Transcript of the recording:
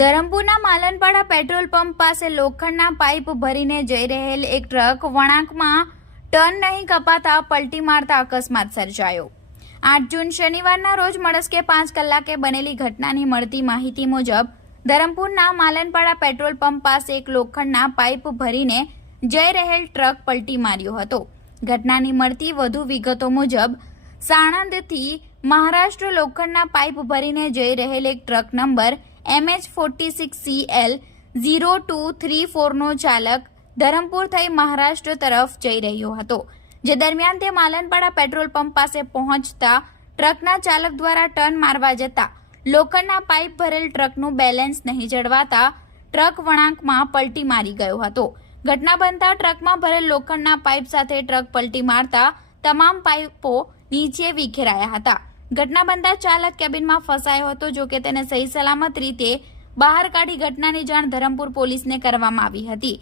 ધરમપુરના Malanpada petrol pump પાસે લોખંડના pipe ભરીને જઈ રહેલ એક ટ્રક વળાંકમાં ટર્ન નહીં કપાતા પલટી મારતા અકસ્માત સર્જાયો. આઠ જૂન શનિવારના રોજ મળસ્કે પાંચ કલાકે બનેલી ઘટનાની મળતી માહિતી મુજબ ધરમપુરના માલનપાડા પેટ્રોલ પંપ પાસે એક લોખંડના પાઇપ ભરીને જઈ રહેલ ટ્રક પલટી માર્યો હતો. ઘટનાની મળતી વધુ વિગતો મુજબ, સાણંદથી મહારાષ્ટ્ર લોખંડના પાઇપ ભરીને જઈ રહેલ એક truck number MH forty six CL zero two three ફોરનો ચાલક ધરમપુર થઈ મહારાષ્ટ્ર તરફ જઈ રહ્યો હતો, જે દરમિયાન તે માલનપાડા પેટ્રોલ પંપ પાસે પહોંચતા ટ્રકના ચાલક દ્વારા ટર્ન મારવા જતા લોખંડના પાઇપ ભરેલ ટ્રકનું બેલેન્સ નહીં જળવાતા ટ્રક વળાંકમાં પલટી મારી ગયો હતો. ઘટના બનતા ટ્રકમાં ભરેલ લોખંડના પાઇપ સાથે ટ્રક પલટી મારતા તમામ પાઇપો નીચે વિખેરાયા હતા. ઘટના બનતા ચાલક કેબિનમાં ફસાયો હતો, જો કે તેને સહી સલામત રીતે બહાર કાઢી ઘટનાની જાણ ધરમપુર પોલીસને કરવામાં આવી હતી.